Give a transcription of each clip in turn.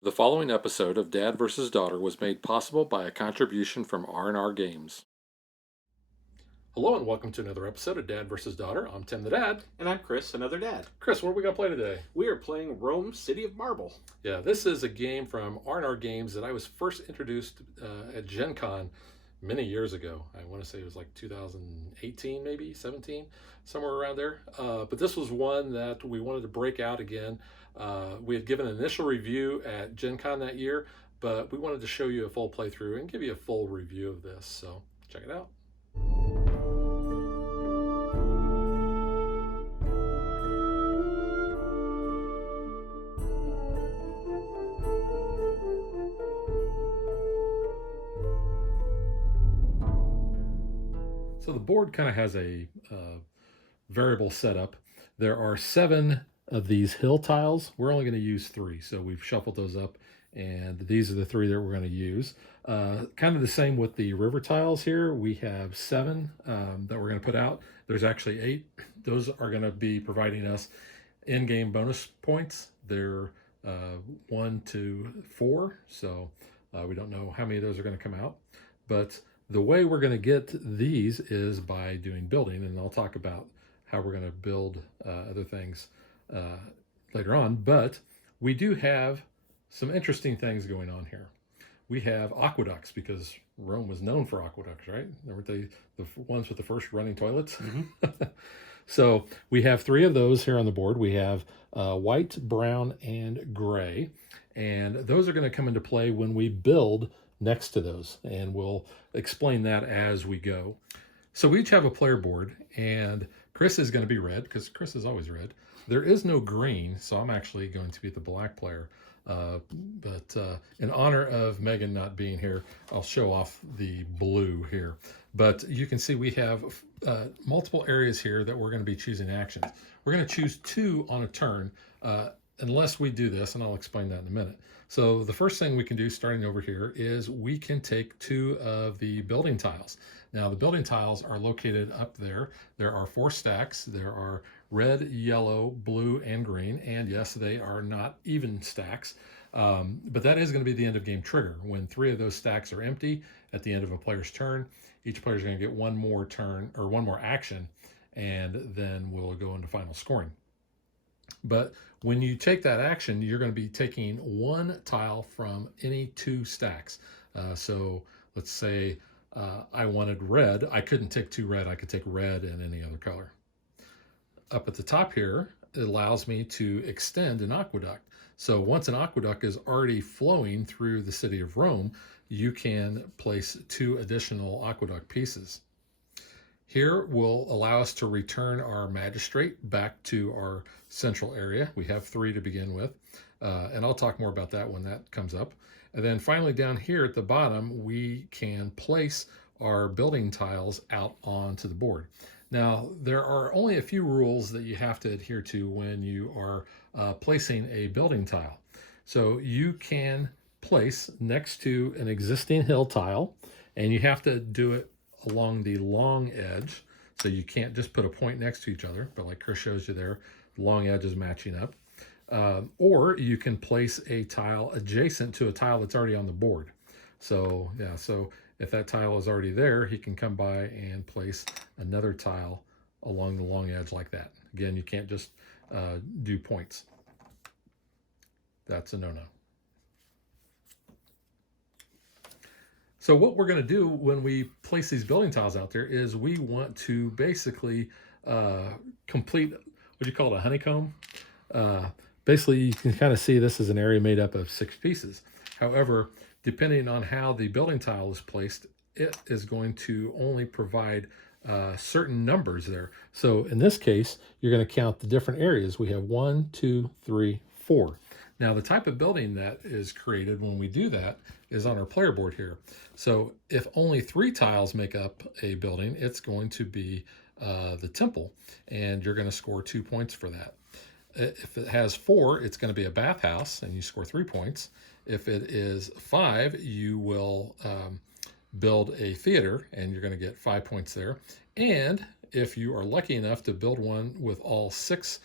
The following episode of Dad vs. Daughter was made possible by a contribution from R&R Games. Hello and welcome to another episode of Dad vs. Daughter. I'm Tim the Dad. And I'm Chris, another dad. Chris, what are we going to play today? We are playing Rome City of Marble. Yeah, this is a game from R&R Games that I was first introduced at Gen Con many years ago. I want to say it was like 2018, maybe 17, somewhere around there. But this was one that we wanted to break out again. We had given an initial review at Gen Con that year, but we wanted to show you a full playthrough and give you a full review of this. So check it out. So the board kind of has a variable setup. There are 7 of these hill tiles. We're only going to use 3, so we've shuffled those up, and these are the 3 that we're going to use. Kind of the same with the river tiles here. We have 7 that we're going to put out. There's actually 8. Those are going to be providing us in-game bonus points. They're 1 to 4, so we don't know how many of those are going to come out, but the way we're going to get these is by doing building, and I'll talk about how we're going to build other things later on. But we do have some interesting things going on here. We have aqueducts, because Rome was known for aqueducts, right? Weren't they the ones with the first running toilets? Mm-hmm. So we have 3 of those here on the board. We have white, brown, and gray, and those are going to come into play when we build next to those, and we'll explain that as we go. So we each have a player board, and Chris is going to be red because Chris is always red. There is no green, so I'm actually going to be the black player. But in honor of Megan not being here, I'll show off the blue here. But you can see we have multiple areas here that we're going to be choosing actions. We're going to choose 2 on a turn, unless we do this, and I'll explain that in a minute. So the first thing we can do, starting over here, is we can take 2 of the building tiles. Now the building tiles are located up there. There are 4 stacks. There are red, yellow, blue, and green. And yes, they are not even stacks. But that is going to be the end of game trigger. When 3 of those stacks are empty at the end of a player's turn, each player is going to get 1 more turn, or 1 more action, and then we'll go into final scoring. But when you take that action, you're going to be taking 1 tile from any 2 stacks. So let's say I wanted red. I couldn't take 2 red. I could take red and any other color. Up at the top here, it allows me to extend an aqueduct. So once an aqueduct is already flowing through the city of Rome, you can place 2 additional aqueduct pieces. Here will allow us to return our magistrate back to our central area. We have 3 to begin with, and I'll talk more about that when that comes up. And then finally down here at the bottom, we can place our building tiles out onto the board. Now, there are only a few rules that you have to adhere to when you are placing a building tile. So you can place next to an existing hill tile, and you have to do it along the long edge. So you can't just put a point next to each other, but like Chris shows you there, the long edge is matching up. Or you can place a tile adjacent to a tile that's already on the board. So yeah, so if that tile is already there, he can come by and place another tile along the long edge like that. Again, you can't just do points. That's a no-no. So what we're going to do when we place these building tiles out there is we want to basically complete, what do you call it, a honeycomb? Basically, you can kind of see this is an area made up of 6 pieces. However, depending on how the building tile is placed, it is going to only provide certain numbers there. So in this case, you're going to count the different areas. We have 1, 2, 3, 4. Now, the type of building that is created when we do that is on our player board here. So if only 3 tiles make up a building, it's going to be the temple, and you're going to score 2 points for that. If it has 4, it's going to be a bathhouse, and you score 3 points. If it is 5, you will build a theater, and you're going to get 5 points there. And if you are lucky enough to build one with all 6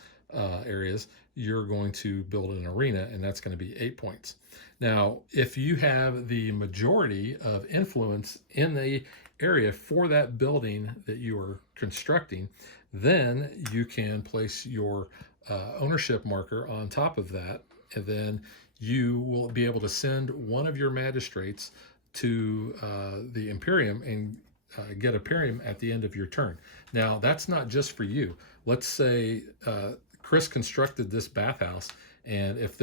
areas, you're going to build an arena, and that's going to be 8 points. Now, if you have the majority of influence in the area for that building that you are constructing, then you can place your ownership marker on top of that, and then you will be able to send one of your magistrates to the Imperium and get Imperium at the end of your turn. Now, that's not just for you. Let's say Chris constructed this bathhouse, and if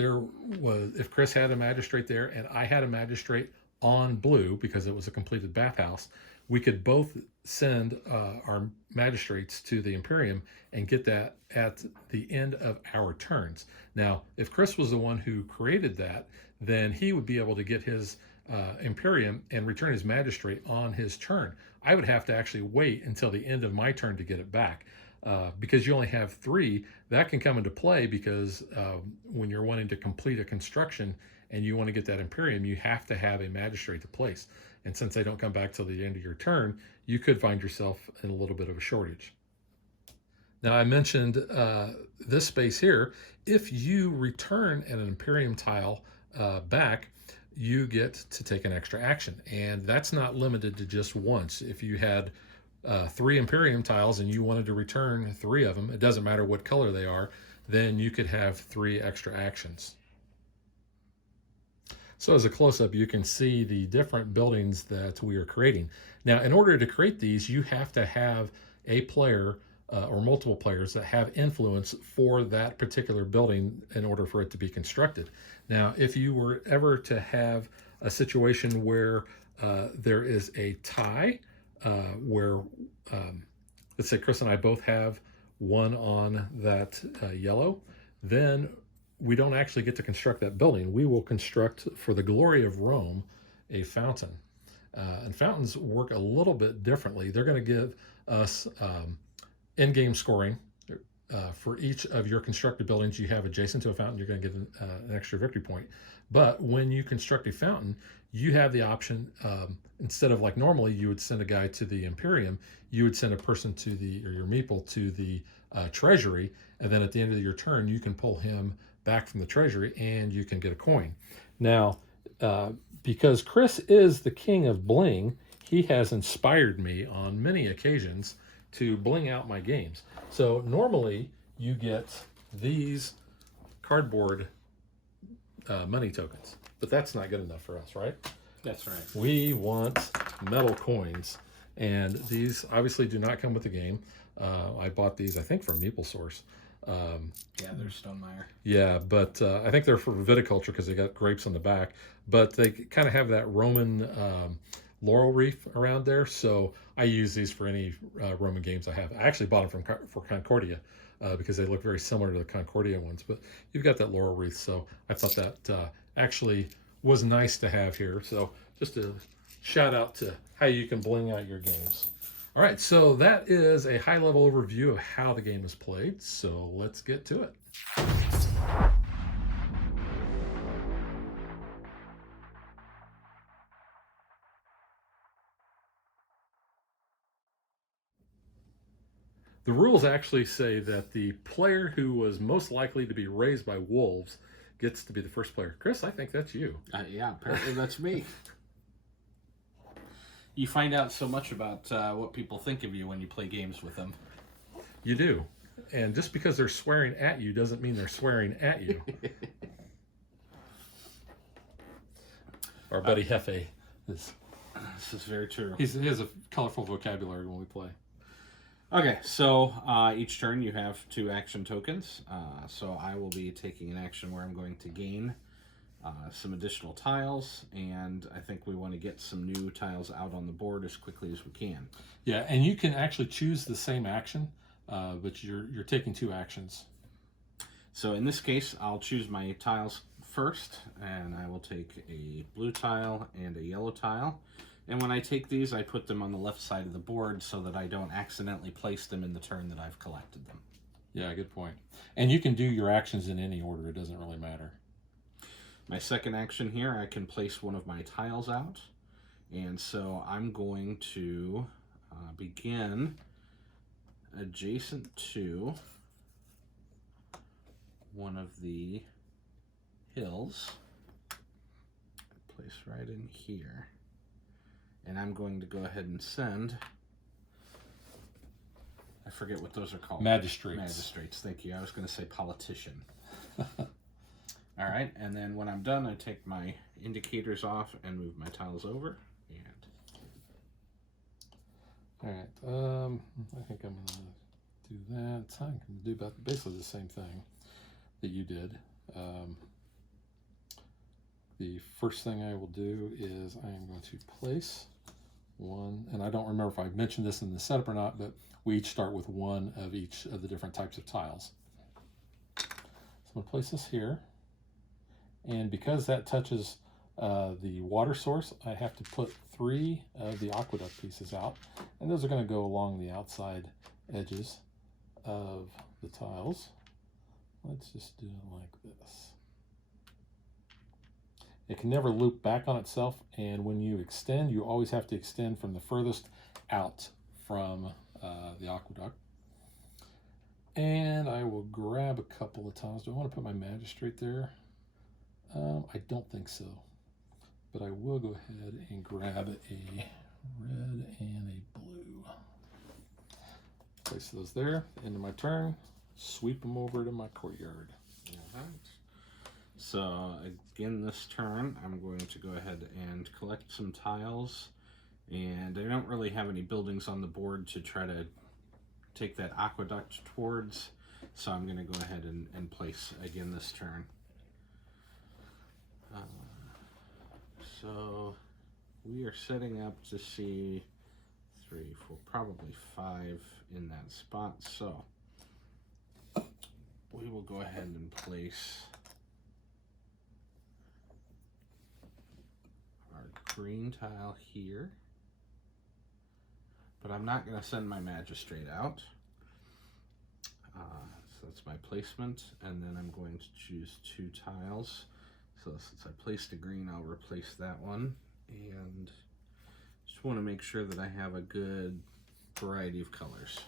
Chris had a magistrate there and I had a magistrate on blue because it was a completed bathhouse, we could both send our magistrates to the Imperium and get that at the end of our turns. Now, if Chris was the one who created that, then he would be able to get his Imperium and return his magistrate on his turn. I would have to actually wait until the end of my turn to get it back. Because you only have 3, that can come into play because when you're wanting to complete a construction and you want to get that Imperium, you have to have a magistrate to place. And since they don't come back till the end of your turn, you could find yourself in a little bit of a shortage. Now, I mentioned this space here. If you return an Imperium tile back, you get to take an extra action. And that's not limited to just once. If you had 3 Imperium tiles and you wanted to return 3 of them, it doesn't matter what color they are, then you could have 3 extra actions. So as a close-up, you can see the different buildings that we are creating. Now, in order to create these, you have to have a player or multiple players that have influence for that particular building in order for it to be constructed. Now, if you were ever to have a situation where there is a tie, where let's say Chris and I both have 1 on that yellow, then we don't actually get to construct that building. We will construct, for the glory of Rome, a fountain. And fountains work a little bit differently. They're going to give us in-game scoring. For each of your constructed buildings you have adjacent to a fountain, you're going to get an extra victory point. But when you construct a fountain, you have the option, instead of like normally you would send a guy to the Imperium, you would send a person to your meeple to the treasury, and then at the end of your turn, you can pull him back from the treasury and you can get a coin. Now, because Chris is the king of bling, he has inspired me on many occasions to bling out my games. So normally you get these cardboard money tokens, but that's not good enough for us, right? That's right. We want metal coins, and these obviously do not come with the game. I bought these, I think, from MeepleSource. Yeah, they're Stonemeyer. Yeah, but I think they're for viticulture because they got grapes on the back, but they kind of have that Roman laurel wreath around there, so I use these for any Roman games I have. I actually bought them for Concordia because they look very similar to the Concordia ones, but you've got that laurel wreath, so I thought that actually was nice to have here. So just a shout out to how you can bling out your games. All right, so that is a high-level overview of how the game is played, so let's get to it. The rules actually say that the player who was most likely to be raised by wolves gets to be the first player. Chris, I think that's you. Yeah, apparently that's me. You find out so much about what people think of you when you play games with them. You do. And just because they're swearing at you doesn't mean they're swearing at you. Our buddy Hefe is... This is very true. He has a colorful vocabulary when we play. Okay, so each turn you have 2 action tokens. So I will be taking an action where I'm going to gain some additional tiles, and I think we want to get some new tiles out on the board as quickly as we can. Yeah, and you can actually choose the same action, but you're taking 2 actions. So in this case, I'll choose my tiles first, and I will take a blue tile and a yellow tile. And when I take these, I put them on the left side of the board so that I don't accidentally place them in the turn that I've collected them. Yeah, good point. And you can do your actions in any order. It doesn't really matter. My second action here, I can place one of my tiles out. And so I'm going to begin adjacent to one of the hills, place right in here, and I'm going to go ahead and send, I forget what those are called. Magistrates. Magistrates, thank you. I was going to say politician. All right, and then when I'm done, I take my indicators off and move my tiles over. All right, I think I'm gonna do that. I'm gonna do about basically the same thing that you did. The first thing I will do is I am going to place one, and I don't remember if I mentioned this in the setup or not, but we each start with one of each of the different types of tiles. So I'm gonna place this here, and because that touches the water source, I have to put 3 of the aqueduct pieces out, and those are going to go along the outside edges of the tiles. Let's just do it like this. It can never loop back on itself, and when you extend, you always have to extend from the furthest out from the aqueduct. And I will grab a couple of tiles. Do I want to put my magistrate there? I don't think so. But I will go ahead and grab a red and a blue. Place those there. End of my turn. Sweep them over to my courtyard. All right. So again, this turn, I'm going to go ahead and collect some tiles. And I don't really have any buildings on the board to try to take that aqueduct towards. So I'm going to go ahead and place again this turn. So we are setting up to see 3, 4, probably 5 in that spot. So we will go ahead and place our green tile here. But I'm not going to send my magistrate out. So that's my placement. And then I'm going to choose 2 tiles. So since I placed a green, I'll replace that one. And just want to make sure that I have a good variety of colors.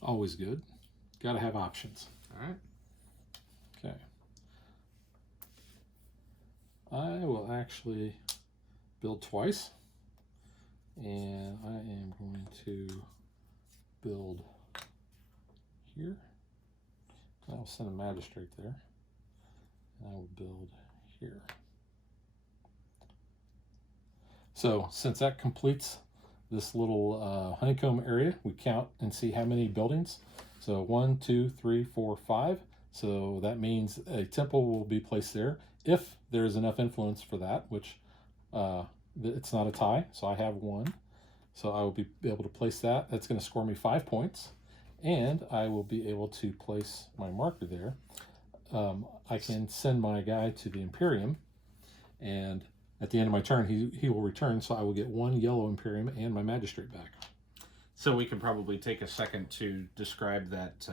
Always good. Got to have options. All right. Okay. I will actually build twice. And I am going to build here. I'll send a magistrate there. And I will build here. So since that completes this little honeycomb area, we count and see how many buildings. So 1, 2, 3, 4, 5. So that means a temple will be placed there if there is enough influence for that, which it's not a tie, so I have 1. So I will be able to place that. That's going to score me 5 points. And I will be able to place my marker there. I can send my guy to the Imperium, and at the end of my turn, he will return, so I will get 1 yellow Imperium and my magistrate back. So we can probably take a second to describe that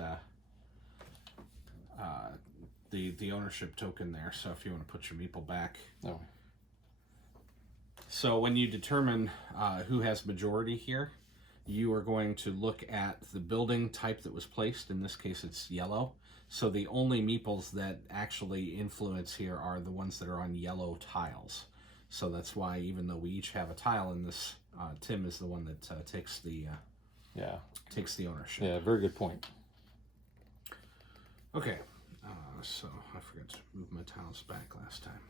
the ownership token there. So if you want to put your meeple back. No. So when you determine who has majority here, you are going to look at the building type that was placed. In this case, it's yellow. So the only meeples that actually influence here are the ones that are on yellow tiles. So that's why, even though we each have a tile in this, Tim is the one that takes the ownership. Yeah, very good point. Okay, so I forgot to move my tiles back last time.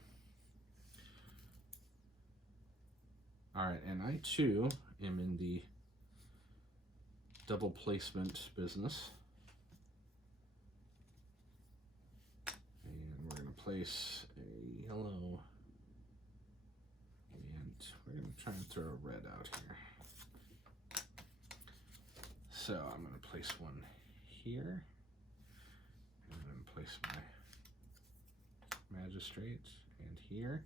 All right, and I too am in the double placement business. And we're going to place a yellow, and we're going to try and throw a red out here. So I'm going to place one here, and I'm going to place my magistrate and here.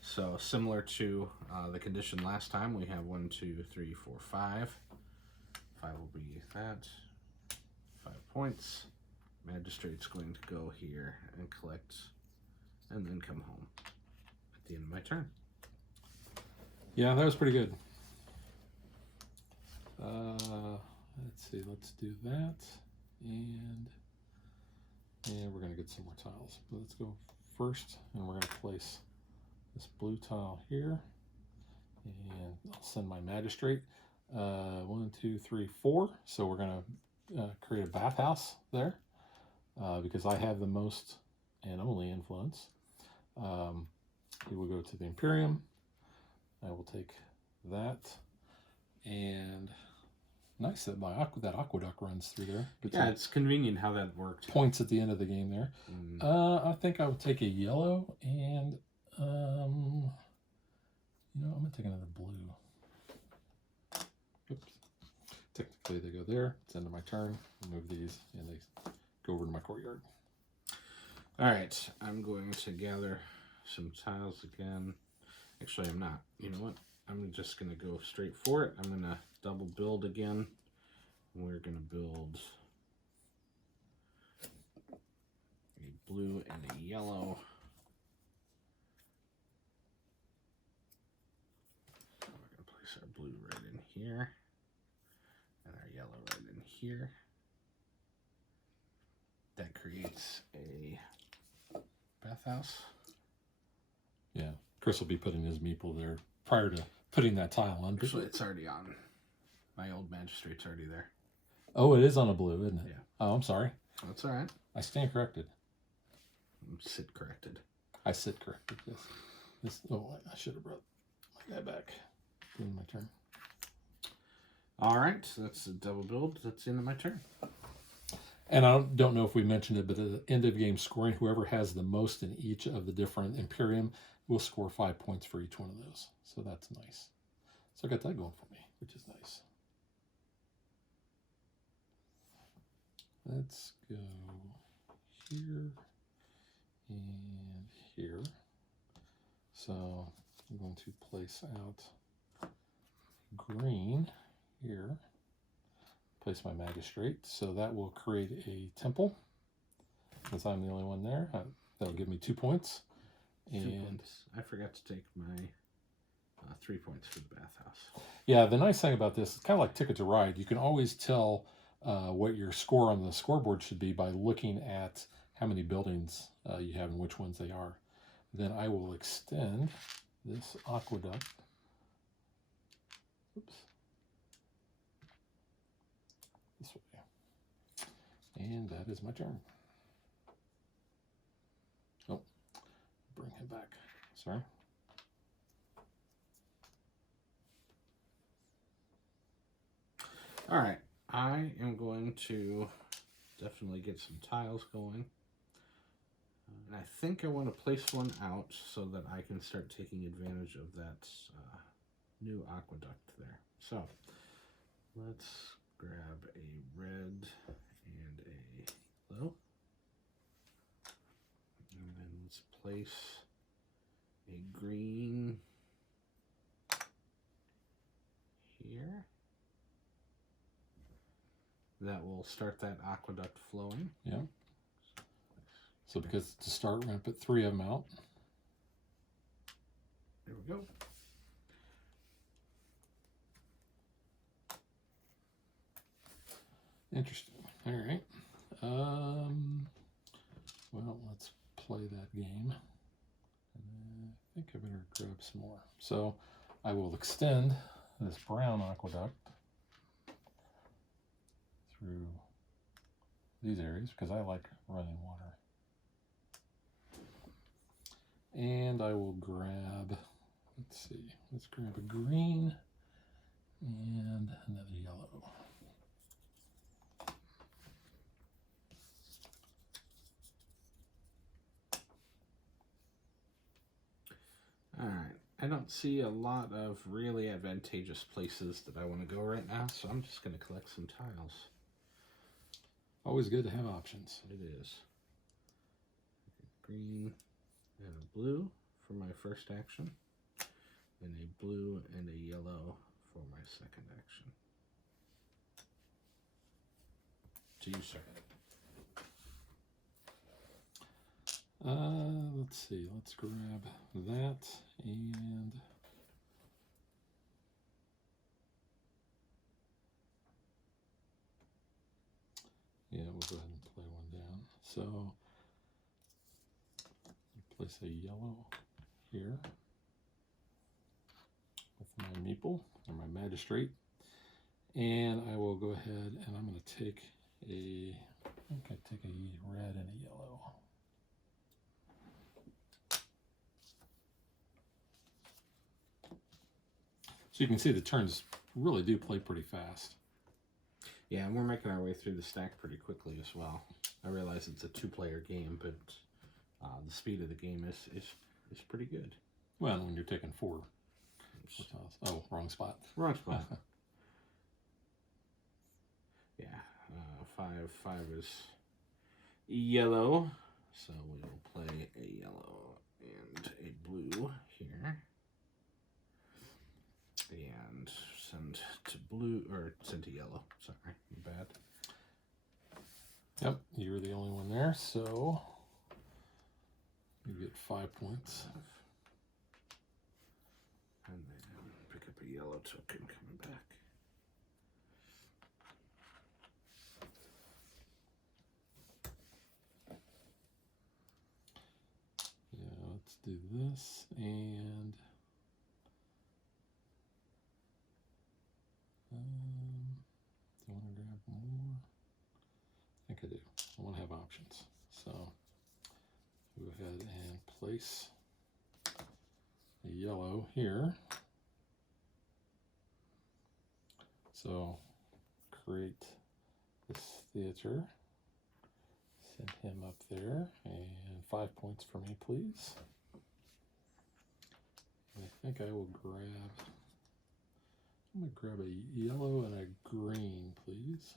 So similar to the condition last time, we have 1, 2, 3, 4, 5. 5 will be that. 5 points. Magistrate's going to go here and collect, and then come home at the end of my turn. Yeah, that was pretty good. Let's see, let's do that. And And we're going to get some more tiles. But let's go first, and we're going to place this blue tile here. And I'll send my magistrate. 1, 2, 3, 4. So we're going to create a bathhouse there because I have the most and only influence. We will go to the Imperium. I will take that. And nice that that aqueduct runs through there. Yeah, it's convenient how that worked. Points at the end of the game there. I think I would take a yellow and, I'm going to take another blue. Oops. Technically, they go there. It's the end of my turn. Move these, and they go over to my courtyard. All right, I'm going to gather some tiles again. Actually, I'm not. You know what? I'm just going to go straight for it. I'm going to double build again. We're going to build a blue and a yellow. We're going to place our blue right in here and our yellow right in here. That creates a bathhouse. Yeah, Chris will be putting his meeple there prior to putting that tile on. Actually, it's already on. My old magistrate's already there. Oh, it is on a blue, isn't it? Yeah. Oh, I'm sorry. That's all right. I stand corrected. Sit corrected. I sit corrected, yes. I should have brought my guy back. In my turn. All right, so that's a double build. That's the end of my turn. And I don't know if we mentioned it, but at the end of game scoring, whoever has the most in each of the different Imperium will score 5 points for each one of those. So that's nice. So I got that going for me, which is nice. Let's go here and here. So I'm going to place out green here. Place my magistrate. So that will create a temple. Since I'm the only one there, that'll give me 2 points. And I forgot to take my 3 points for the bathhouse. Yeah, the nice thing about this, it's kind of like Ticket to Ride. You can always tell what your score on the scoreboard should be by looking at how many buildings you have and which ones they are. Then I will extend this aqueduct. Oops. This way. And that is my turn. Oh, bring him back. Sorry. All right, I am going to definitely get some tiles going. And I think I want to place one out so that I can start taking advantage of that new aqueduct there. So let's grab a red and a yellow. And then let's place a green here. That will start that aqueduct flowing. Yeah. So because to start, we're going to put 3 of them out. There we go. Interesting. All right. Well, let's play that game. And I think I better grab some more. So I will extend this brown aqueduct through these areas because I like running water. And I will grab, let's grab a green and another yellow. All right. I don't see a lot of really advantageous places that I want to go right now, so I'm just going to collect some tiles. Always good to have options. It is. Green and a blue for my first action, and a blue and a yellow for my second action. To you, sir. Let's see. Let's grab that and yeah, we'll go ahead and play one down. So place a yellow here with my meeple or my magistrate. And I will go ahead and I'm going to take a, I think I take a red and a yellow. So you can see the turns really do play pretty fast. Yeah, and we're making our way through the stack pretty quickly as well. I realize it's a 2-player game, but the speed of the game is pretty good. Well, when you're taking 4 tiles. Oh, wrong spot. Wrong spot. Yeah, 5 is yellow, so we will play a yellow and a blue here, and send to blue, or send to yellow. Sorry, bad. Yep, you're the only one there, so you get 5 points. And then pick up a yellow token coming back. Yeah, let's do this, and do I want to grab more? I think I do. I want to have options. So go ahead and place a yellow here. So create this theater. Send him up there, and 5 points for me, please. And I think I will grab, I'm going to grab a yellow and a green, please.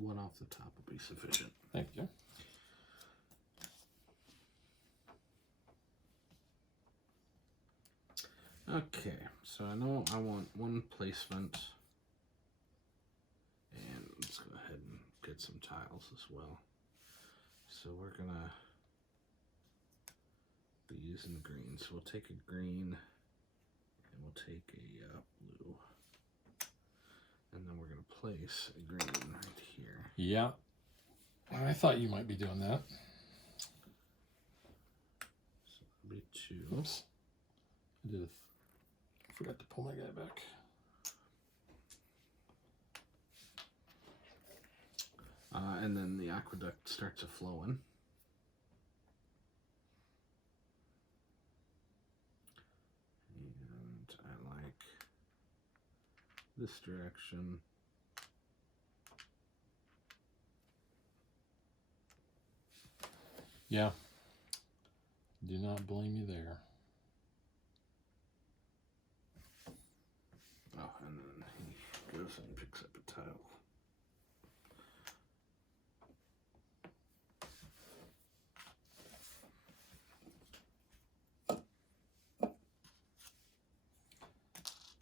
1 off the top will be sufficient. Thank you. Okay, so I know I want 1 placement, and let's go ahead and get some tiles as well. So we're gonna be using green, so we'll take a green and we'll take a blue, and then we're gonna place a green right here. Yeah, I thought you might be doing that. So that'll be 2. Oops, I forgot to pull my guy back. And then the aqueduct starts a flowing. And I like this direction. Yeah, do not blame you there. Oh, and then he goes and picks up a tile.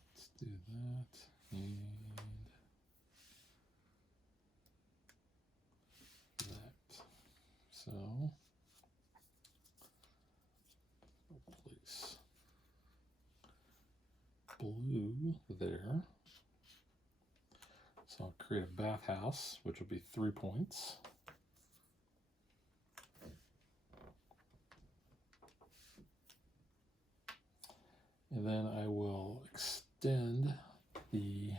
Let's do that, and that. So, we'll place blue there. So I'll create a bathhouse, which will be 3 points. And then I will extend the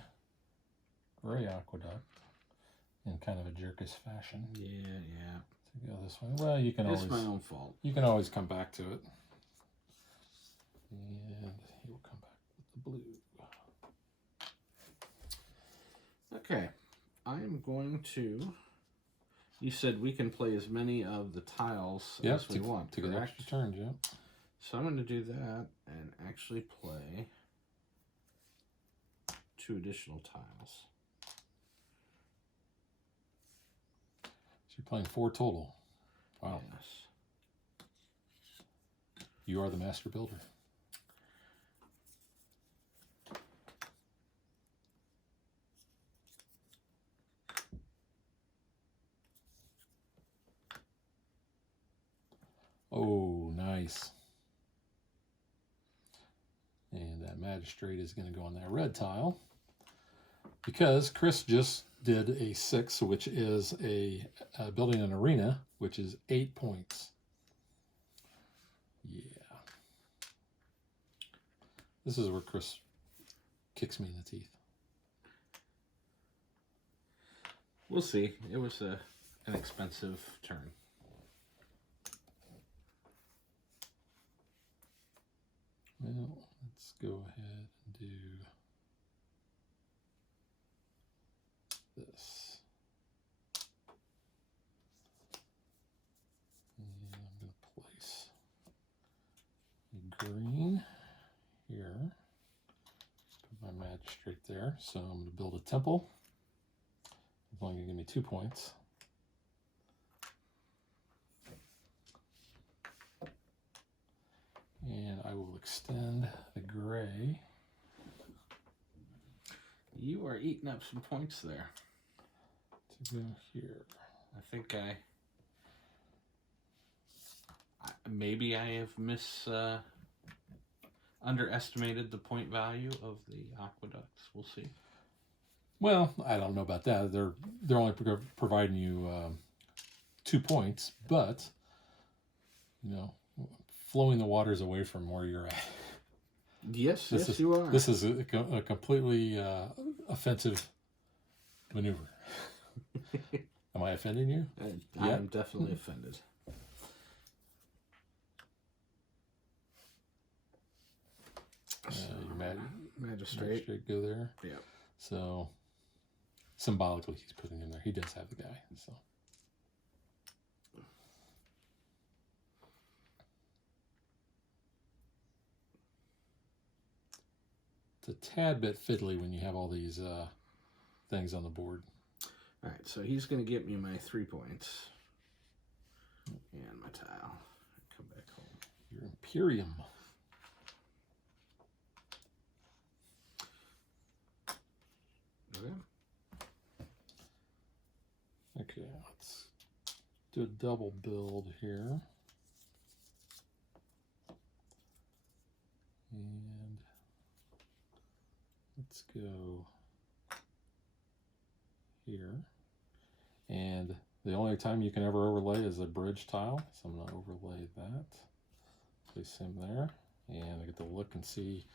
gray aqueduct in kind of a jerkish fashion. Yeah. To go this way. Well, you can It's always, my own fault. you can always come back to it. And he will come back with the blue. Okay, I'm going to. You said we can play as many of the tiles as we want, to get correct? extra turns, yeah. So I'm going to do that and actually play 2 additional tiles. So you're playing 4 total. Wow. Yes. You are the master builder. Oh, nice. And that magistrate is going to go on that red tile. because Chris just did a 6, which is a building an arena, which is 8 points. Yeah. This is where Chris kicks me in the teeth. We'll see. It was an expensive turn. Well, let's go ahead and do this. And I'm going to place a green here. Put my magistrate there. So I'm going to build a temple. It's only going to give me 2 points. And I will extend the gray. You are eating up some points there. To go here. I think maybe I have underestimated the point value of the aqueducts. We'll see. Well, I don't know about that. They're only providing you 2 points, but you know, flowing the waters away from where you're at. Yes, you are. This is a completely offensive maneuver. Am I offending you? I am definitely offended. Your magistrate go there. Yeah. So symbolically, he's putting him there. He does have the guy. So. It's a tad bit fiddly when you have all these things on the board. All right, so he's going to get me my 3 points and my tile. Come back home. Your Imperium. Okay. Okay, let's do a double build here. And let's go here. And the only time you can ever overlay is a bridge tile. So I'm going to overlay that. Place him there. And I get to look and see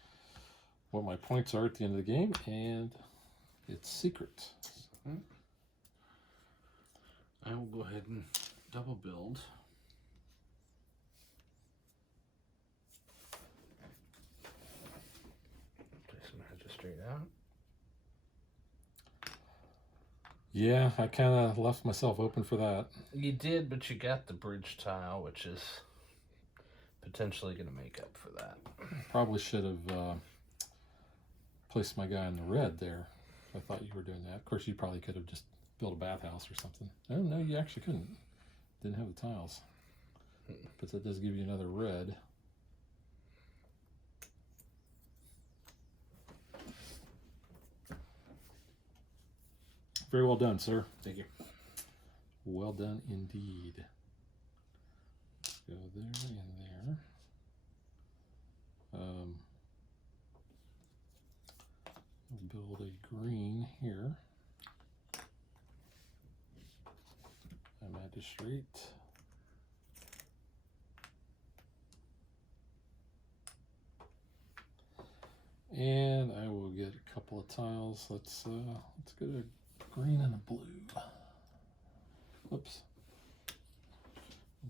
what my points are at the end of the game. And it's secret. I will go ahead and double build. Place some magistrate out. Yeah, I kind of left myself open for that. You did, but you got the bridge tile, which is potentially going to make up for that. Probably should have placed my guy in the red there. I thought you were doing that. Of course, you probably could have just built a bathhouse or something. Oh, no, you actually couldn't. Didn't have the tiles. But that does give you another red. Very well done, sir. Thank you. Well done indeed. Go there and there. We'll build a green here. A magistrate. And I will get a couple of tiles. Let's get a green and a blue. Whoops.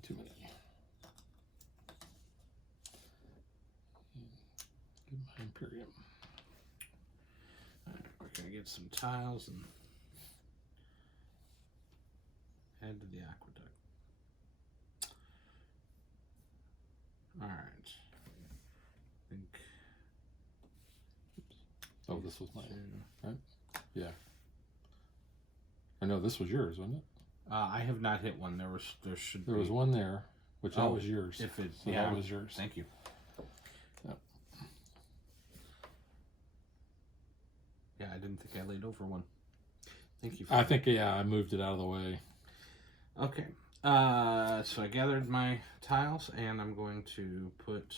Too many. Get my Imperium. All right, we're going to get some tiles and add to the aqueduct. All right. I think. Oh, this was mine, right? Yeah. I know this was yours, wasn't it? I have not hit one. There was one there, which that was yours. If it's so that was yours. Thank you. Yep. Yeah, I didn't think I laid over one. Thank you. I think I moved it out of the way. Okay. So I gathered my tiles, and I'm going to put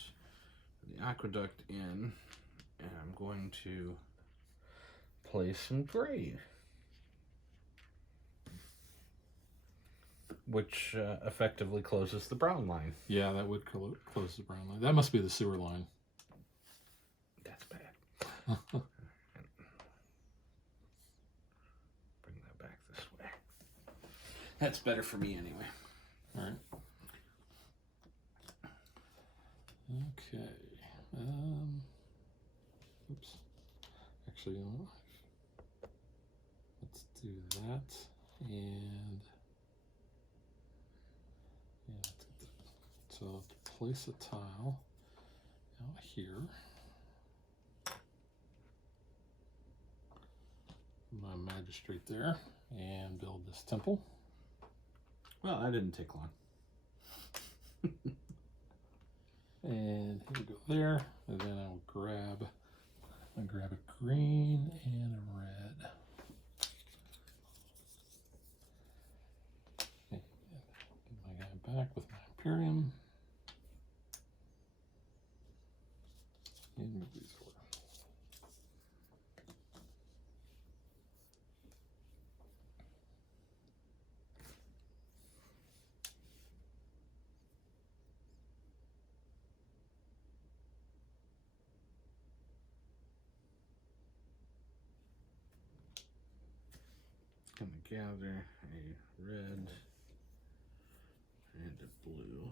the aqueduct in, and I'm going to play some gray. Which effectively closes the brown line. Yeah, that would close the brown line. That must be the sewer line. That's bad. Bring that back this way. That's better for me anyway. All right. Okay. Oops. Actually, you know what? Let's do that. And yeah, let's get that. So to place a tile out here. My magistrate there, and build this temple. Well, that didn't take long. And here we go there, and then I'll grab a green and a red. Okay, get my guy back with my Imperium. And move these over. Gonna gather a red and a blue,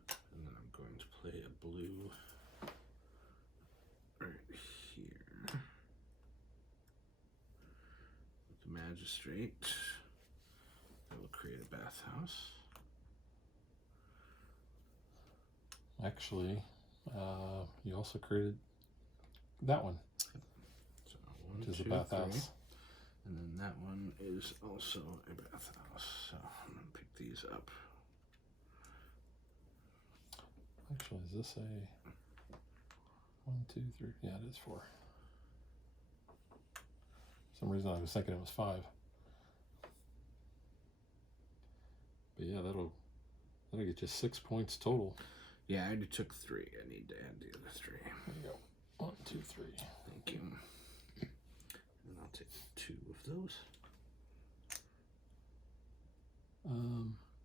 and then I'm going to play a blue right here with the magistrate. That will create a bathhouse. Actually, you also created that one, So one, which is two, a bathhouse. three. And then that one is also a bathhouse. So I'm going to pick these up. Actually, is this a 1, 2, 3? Yeah, it is 4. For some reason I was thinking it was 5. But yeah, that'll get you 6 points total. Yeah, I already took 3. I need to add the other 3. There you go. 1, 2, 3. Thank you. And I'll take 2 of those.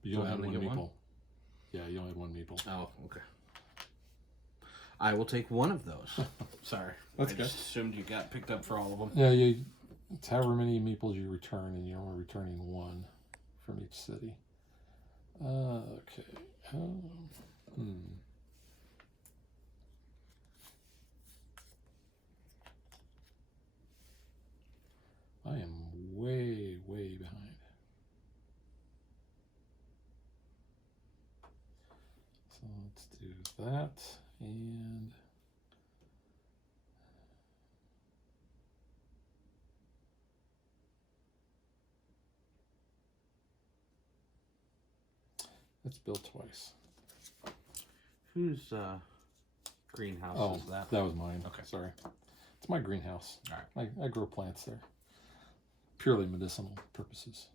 You Do I only had only one get meeple. one? Yeah, you only had one meeple. Oh, okay. I will take 1 of those. Sorry. That's I good. just assumed you got picked up for all of them. Yeah, it's however many meeples you return, and you're only returning 1 from each city. Okay. I am way, way behind. So let's do that, and let's build twice. Whose greenhouse Oh, is that? that was mine. Okay. Sorry. It's my greenhouse. All right. I grow plants there. Purely medicinal purposes.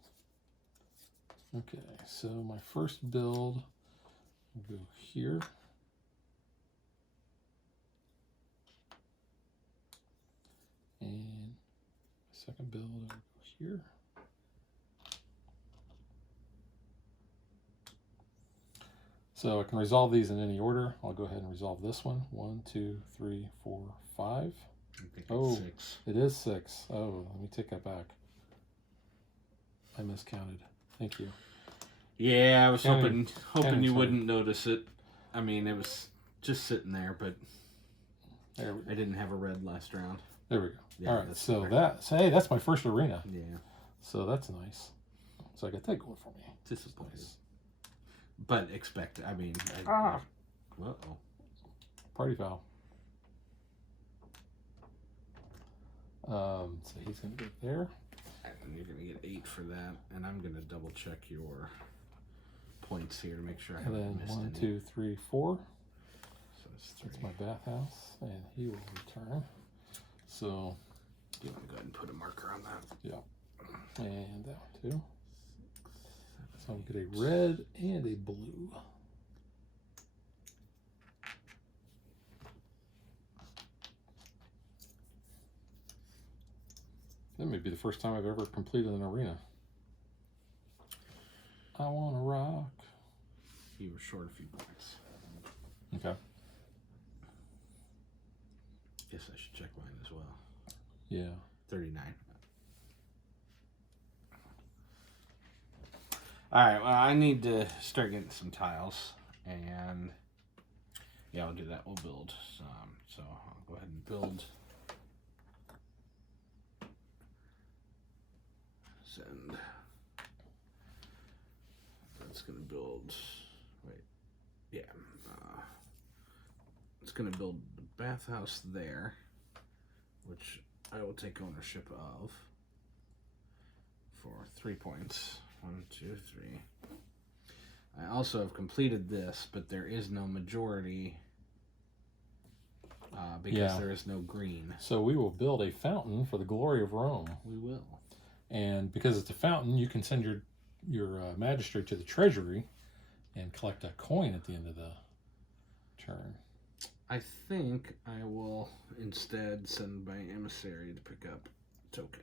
Okay, so my first build will go here. And second build will go here. So I can resolve these in any order. I'll go ahead and resolve this one. 1, 2, 3, 4, 5. I think Oh, it's 6. it is 6. Oh, let me take that back. I miscounted. Thank you. Yeah, I was Counting- hoping you fine. wouldn't notice it. I mean, it was just sitting there, but There we go. I didn't have a red last round. There we go. Yeah, All right, that's so better. hey, that's my first arena. Yeah, So that's nice. So I got that going for me. disappointed. Nice. But expect. I mean, Ah. Uh-oh. Party foul. So he's gonna go there. And you're gonna get 8 for that, and I'm gonna double check your points here to make sure I And haven't then missed 1, any. 2, 3, 4. So it's 3. That's my bathhouse, and he will return. So You want to go ahead and put a marker on that? yeah, and that one too. So I'll get a red and a blue. That may be the first time I've ever completed an arena. I want to rock. You were short a few points. Okay. Guess I should check mine as well. Yeah. 39. Alright, well, I need to start getting some tiles. And yeah, I'll do that. We'll build some. So I'll go ahead and build. Send. That's going to build. Wait. Yeah. It's going to build the bathhouse there, which I will take ownership of for 3 points. 1, 2, 3. I also have completed this, but there is no majority because there is no green. So we will build a fountain for the glory of Rome. We will. And because it's a fountain, you can send your magistrate to the treasury and collect a coin at the end of the turn. I think I will instead send my emissary to pick up token.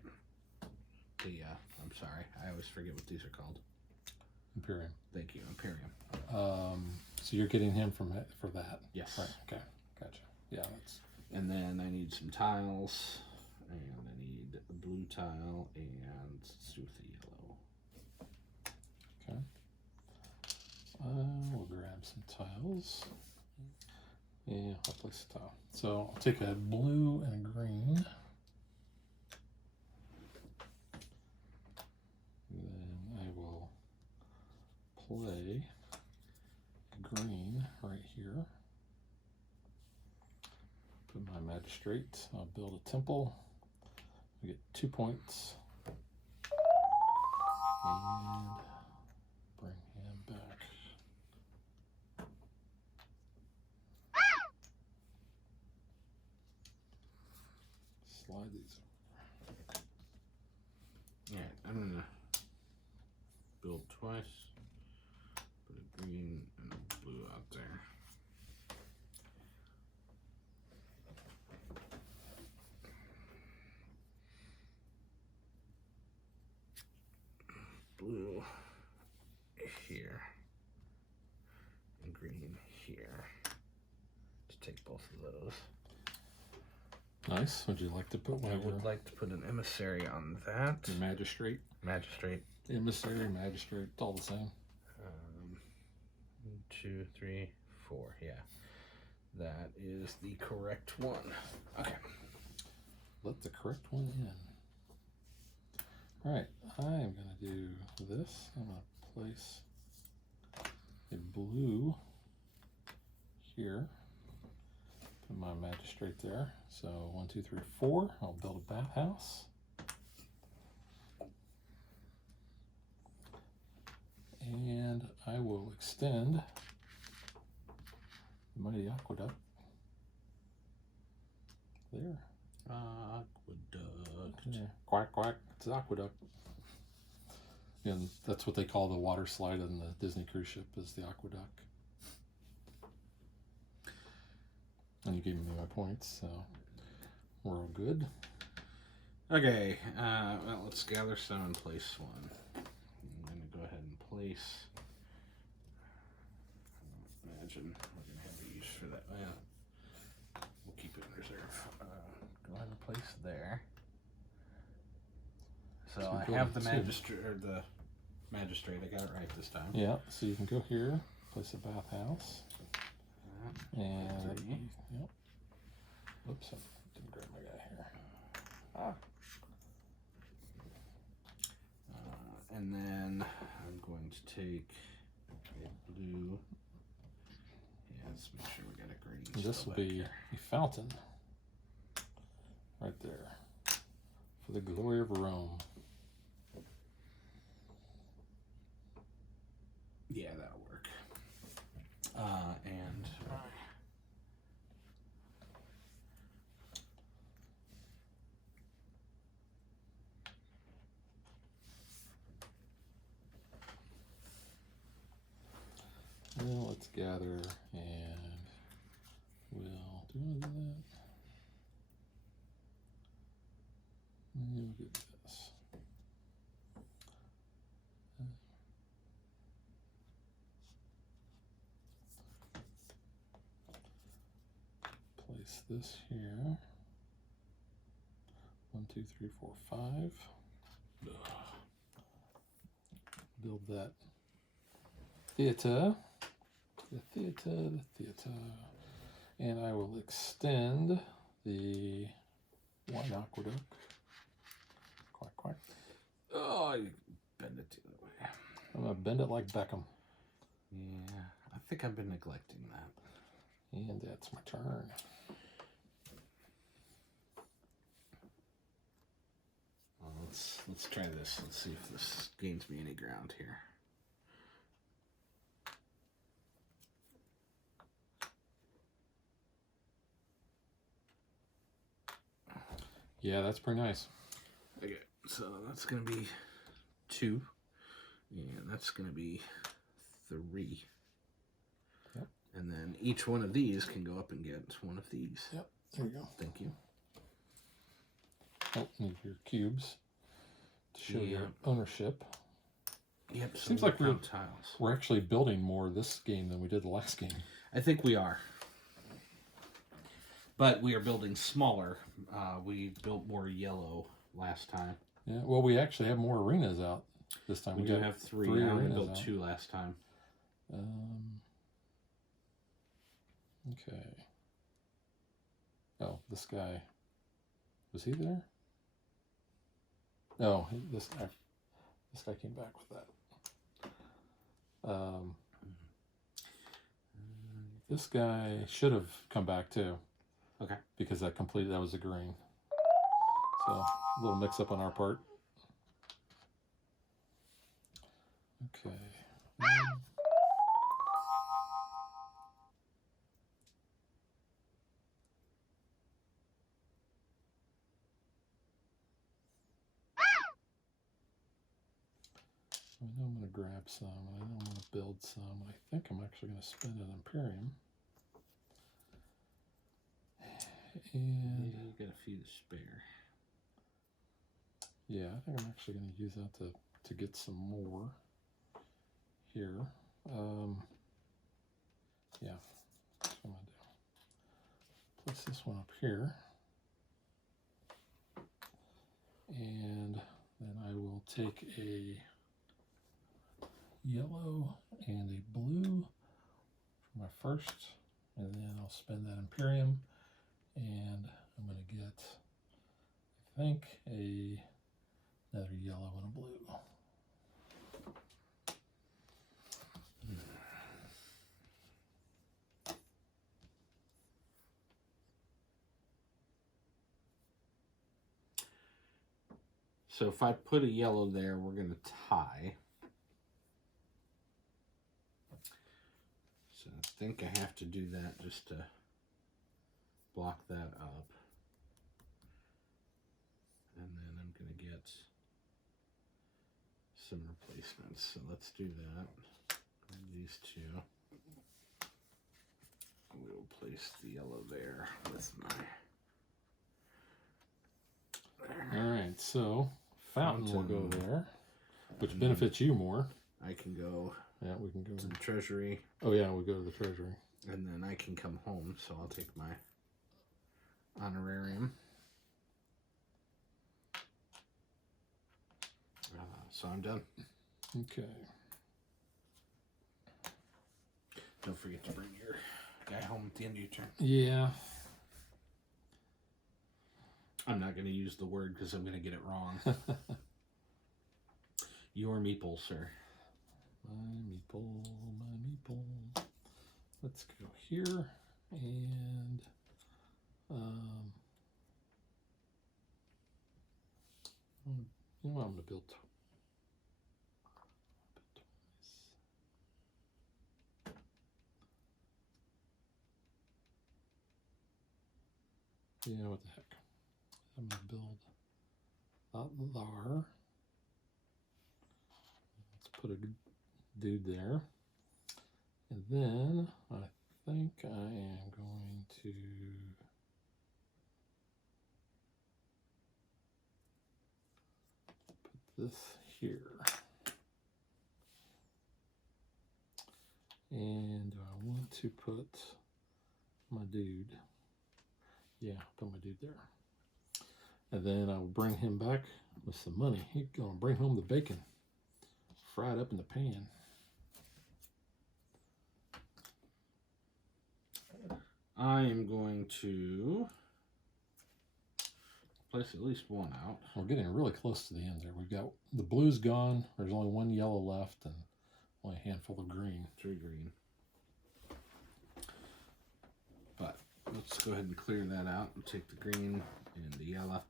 I'm sorry, I always forget what these are called. Imperium. Thank you, Imperium. So you're getting him for that. Yes. Right. Okay. Gotcha. Yeah. That's. And then I need some tiles, and I need a blue tile, and let's do with the yellow. Okay. We'll grab some tiles. Yeah, I'll place a tile. So I'll take a blue and a green. Then I will play green right here. Put my magistrate. I'll build a temple. I get 2 points. And bring him back. Slide these over. Yeah, I'm gonna build twice. Put a green and a blue out there. Blue here and green here to take both of those. Nice. Would you like to put one? I would like to put an emissary on that. Your magistrate. Magistrate. Emissary, magistrate, it's all the same. 1, 2, 3, 4. Yeah, that is the correct one. Okay. Let the correct one in. All right, I'm gonna do this. I'm gonna place a blue here. Put my magistrate there. So 1, 2, 3, 4. I'll build a bathhouse. And I will extend the mighty aqueduct there. Aqueduct. Yeah. Quack, quack. It's an aqueduct. And that's what they call the water slide on the Disney cruise ship, is the aqueduct. And you gave me my points, so we're all good. Okay, well, let's gather some and place one. I'm going to go ahead and place. Imagine we're going to have a use for that. Well, we'll keep it in reserve. Go ahead and place there. So I have the magistrate, or the magistrate. I got it right this time. Yeah, so you can go here, place a bathhouse. And, yep. Oops, I didn't grab my guy here. And then I'm going to take a blue. Yeah, let's make sure we got a green. This will be a fountain right there for the glory of Rome. Yeah, that'll work. And well, let's gather and we'll do that. We'll get that. place this here. 1, 2, 3, 4, 5. Build that theater. The theater. And I will extend the one aqueduct. Quack, quack. Oh, you bend it the other way. I'm going to bend it like Beckham. Yeah, I think I've been neglecting that. And that's my turn. Well, let's try this. Let's see if this gains me any ground here. Yeah, that's pretty nice. Okay, so that's going to be 2, and that's going to be 3. Yep. And then each one of these can go up and get one of these. Yep, there we go. Thank you. Oh, need your cubes to show Yeah. your ownership. Yep. Seems so like tiles. we're actually building more this game than we did the last game. I think we are. But we are building smaller. We built more yellow last time. Yeah, well, we actually have more arenas out this time. We do have 3. I only built out. 2 last time. Okay. Oh, this guy. Was he there? No, this guy came back with that. This guy should have come back too. Okay. Because that was the green. So a little mix up on our part. Okay. I know I'm going to grab some, and I know I'm going to build some. I think I'm actually going to spend an Imperium. And you got a few to spare. Yeah, I think I'm actually going to use that to get some more here. Yeah, that's what I'm going to do. Place this one up here. And then I will take a yellow and a blue for my first, and then I'll spend that Imperium, and I'm going to get, I think, another yellow and a blue. So if I put a yellow there, we're going to tie. So I think I have to do that just to block that up. And then I'm going to get some replacements. So let's do that. Grab these 2. We will place the yellow there with my... All right, so fountain will go there, which benefits you more. I can go Yeah, we can go to the treasury. Oh yeah, we'll go to the treasury. And then I can come home, so I'll take my honorarium. So I'm done. Okay. Don't forget to bring your guy home at the end of your turn. Yeah. I'm not going to use the word because I'm going to get it wrong. Your meeple, sir. My meeple. Let's go here and you know what, I'm going to build twice. Yeah, what the heck. I'm going to build that there. Let's put a dude there. And then I think I am going to put this here. And I want to put my dude Yeah, put my dude there. And then I will bring him back with some money. He's gonna bring home the bacon, fried up in the pan. I am going to place at least one out. We're getting really close to the end there. We've got the blue's gone. There's only one yellow left and only a handful of green. 3 green. But let's go ahead and clear that out and take the green and the yellow.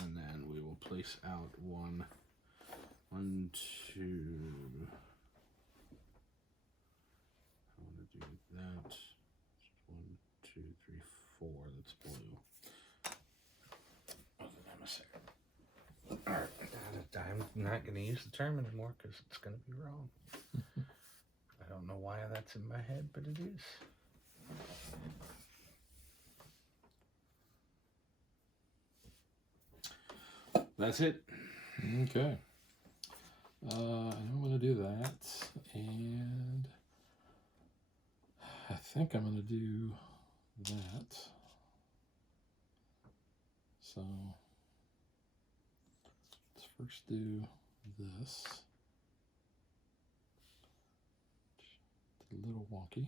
And then we will place out one, two. I want to do that. 1, 2, 3, 4. That's blue. Hold on a second. All right. I'm not going to use the term anymore because it's going to be wrong. I don't know why that's in my head, but it is. That's it. Okay. I'm going to do that. And I think I'm going to do that. So let's first do this. It's a little wonky.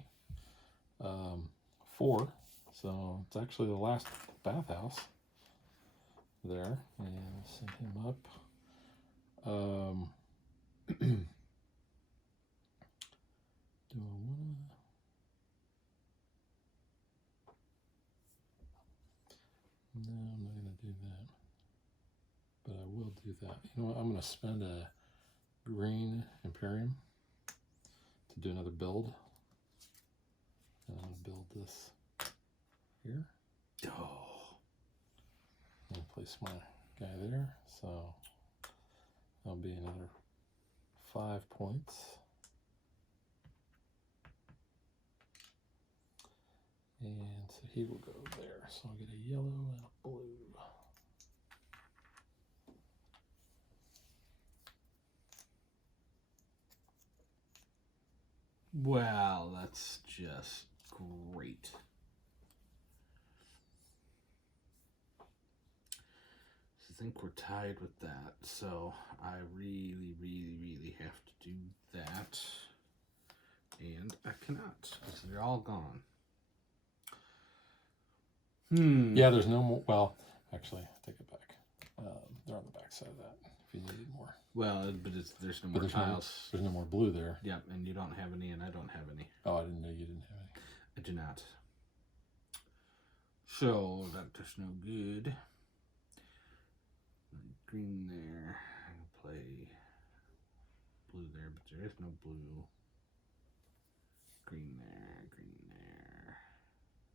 4. So it's actually the last bathhouse there. And send him up. Do I want to? No, I'm not going to do that. But I will do that. You know what? I'm going to spend a green Imperium to do another build. And I'm going to build this here. Oh. And place my guy there. So that'll be another 5 points. And so he will go there. So I'll get a yellow and a blue. Wow, that's just great. I think we're tied with that, so I really have to do that. And I cannot, because they're all gone. Yeah, there's no more. Well, actually, take it back. They're on the back side of that if you needed more. Well, but there's no more tiles. There's no more blue there. Yep, and you don't have any, and I don't have any. Oh, I didn't know you didn't have any. I do not. So that does no good. Green there. I can play blue there, but there is no blue. Green there,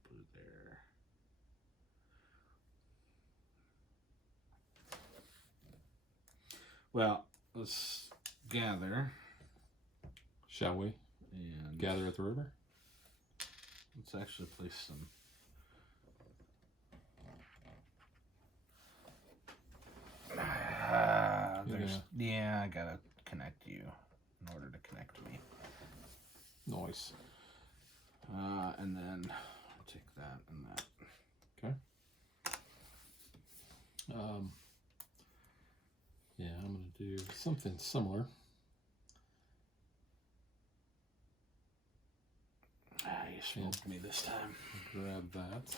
blue there. Well, let's gather. Shall we? And gather at the river? Let's actually place some. Yeah, I gotta connect you in order to connect me. Nice. And then take that and that. Okay. Yeah, I'm gonna do something similar. You smoked me this time. Grab that.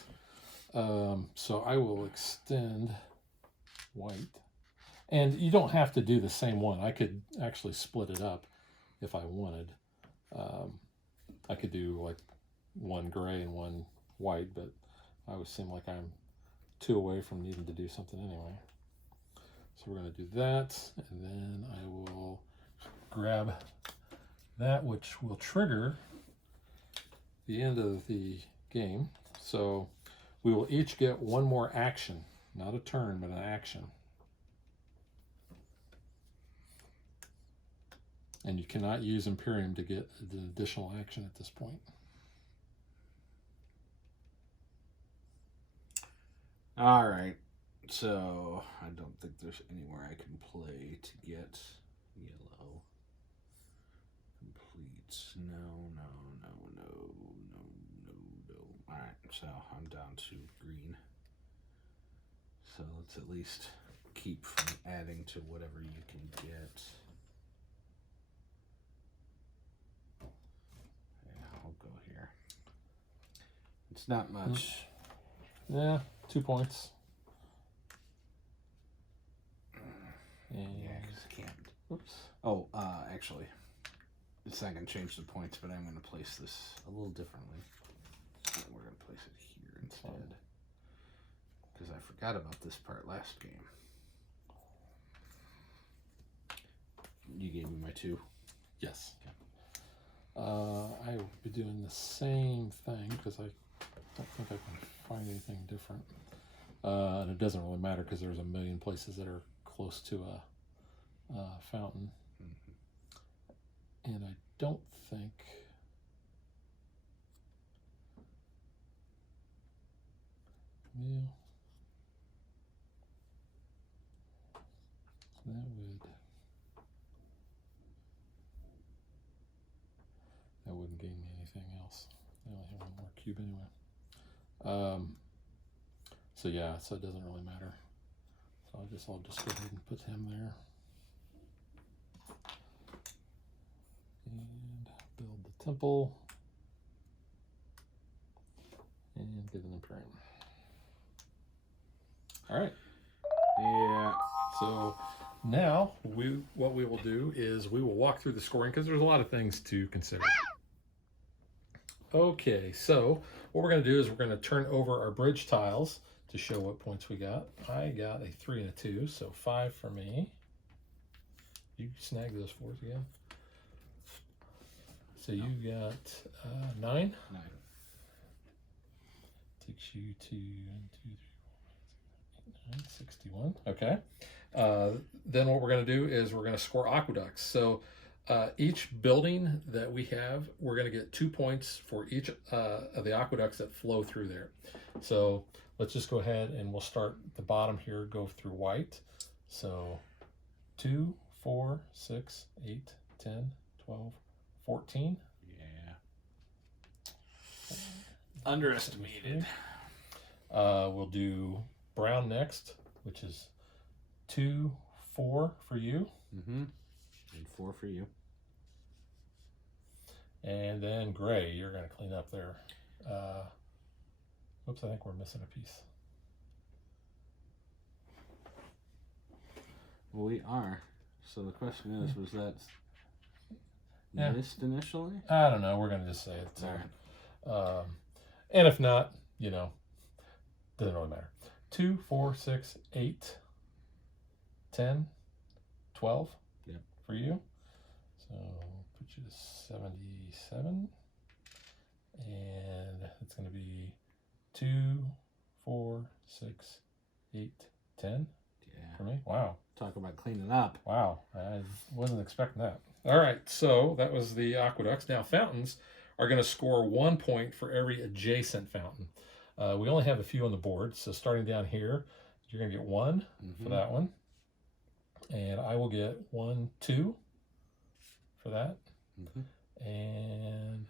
So I will extend white. And you don't have to do the same one. I could actually split it up if I wanted. I could do like one gray and one white, but I always seem like I'm 2 away from needing to do something anyway. So we're going to do that, and then I will grab that, which will trigger the end of the game. So we will each get 1 more action, not a turn, but an action. And you cannot use Imperium to get the additional action at this point. All right. So I don't think there's anywhere I can play to get yellow. Complete. No. All right. So I'm down to green. So let's at least keep from adding to whatever you can get. Yeah, I'll go here. It's not much. Yeah, 2 points. And, Yeah, because I can't. oops. Oh, actually, it's not going to change the points, but I'm going to place this a little differently. And we're going to place it here instead. Because I forgot about this part last game. You gave me my 2. Yes. Okay. I will be doing the same thing because I don't think I can find anything different. And it doesn't really matter because there's a million places that are close to a fountain. And I don't think... Well, that wouldn't gain me anything else. I only have one more cube anyway. So yeah, so it doesn't really matter. So I'll just go ahead and put him there. And build the temple. And get an Imperium. All right. Yeah. So now what we will do is we will walk through the scoring because there's a lot of things to consider. Okay, so what we're going to do is we're going to turn over our bridge tiles to show what points we got. I got a 3 and a 2, so 5 for me. You snag those 4s again. So you got 9. 9. Takes you to 1, 2, 3, 4, 5, 6, 7, 8, 9, 61. Okay. Then what we're going to do is we're going to score aqueducts. So each building that we have, we're going to get 2 points for each of the aqueducts that flow through there. So let's just go ahead and we'll start at the bottom here, go through white. So 2, 4, 6, 8, 10, 12, 14. Yeah. Underestimated. We'll do brown next, which is 2, 4 for you. Mm-hmm. And 4 for you. And then gray, you're going to clean up there. Oops, I think we're missing a piece. Well, we are. So the question is, was that Yeah. missed initially? I don't know. We're going to just say it. So. All right. And if not, doesn't really matter. 2, 4, 6, 8, 10, 12 Yep. for you. So put you to 77. And it's going to be 2, 4, 6, 8, 10 Yeah. for me. Wow. Talk about cleaning up. Wow. I wasn't expecting that. All right. So that was the aqueducts. Now fountains are going to score 1 point for every adjacent fountain. We only have a few on the board. So starting down here, you're going to get 1 for that one. And I will get 1, 2 for that. And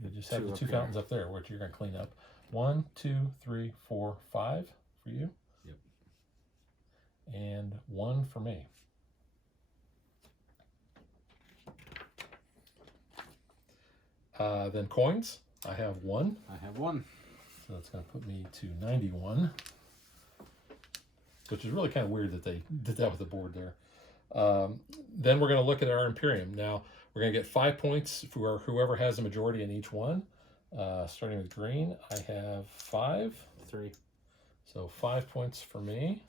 you just have 2 the up 2 here. fountains up there, which you're going to clean up. 1, 2, 3, 4, 5 for you. Yep. And 1 for me. Then coins, I have 1. I have 1. So that's going to put me to 91. Which is really kind of weird that they did that with the board there. Then we're going to look at our Imperium. Now, we're going to get 5 points for whoever has a majority in each one. Starting with green, I have 5. 3. So 5 points for me.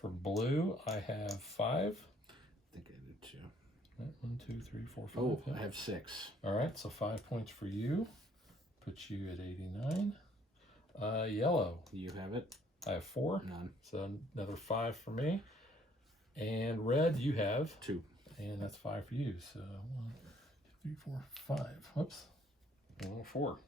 For blue, I have 5. I think I did too. 1, 2, 3, 4, 5. Oh, yeah. I have 6. All right, so 5 points for you. Put you at 89. Yellow, You have it? I have 4. None. So another 5 for me. And red, you have 2. And that's 5 for you. So 1, 2, 3, 4, 5. Whoops. 4.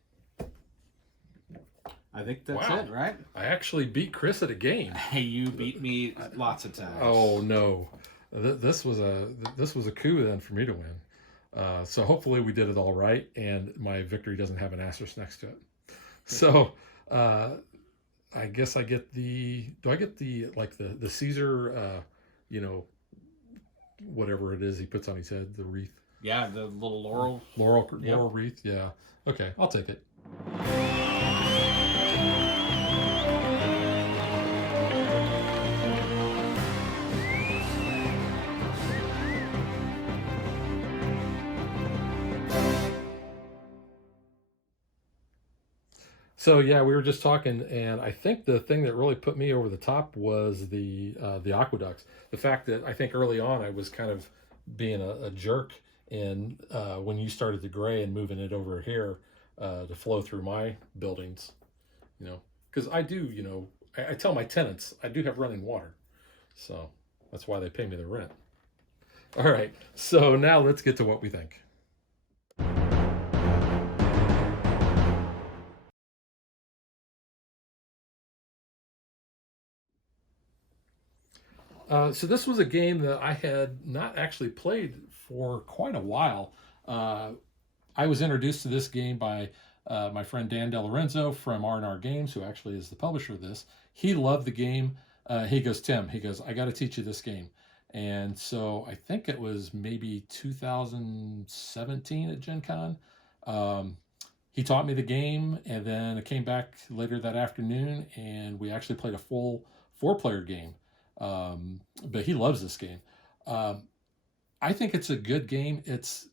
I think that's Wow. it, right? I actually beat Chris at a game. Hey, you beat me lots of times. Oh no, this was a coup then for me to win. So hopefully we did it all right, and my victory doesn't have an asterisk next to it. So I guess I get the. Do I get the like the Caesar? You know, whatever it is he puts on his head, the wreath. Yeah, the little laurel. Laurel wreath. Yeah. Okay, I'll take it. So yeah, we were just talking, and I think the thing that really put me over the top was the aqueducts. The fact that I think early on I was kind of being a jerk, and when you started the gray and moving it over here to flow through my buildings, you know, because I do, I tell my tenants I do have running water, so that's why they pay me the rent. All right, so now let's get to what we think. So this was a game that I had not actually played for quite a while. Uh, I was introduced to this game by my friend Dan DeLorenzo from R&R Games, who actually is the publisher of this. He loved the game. He goes, Tim, he goes, I got to teach you this game. And so I think it was maybe 2017 at Gen Con. Um, he taught me the game, and then I came back later that afternoon, and we actually played a full four-player game. But he loves this game. Um, I think it's a good game. It's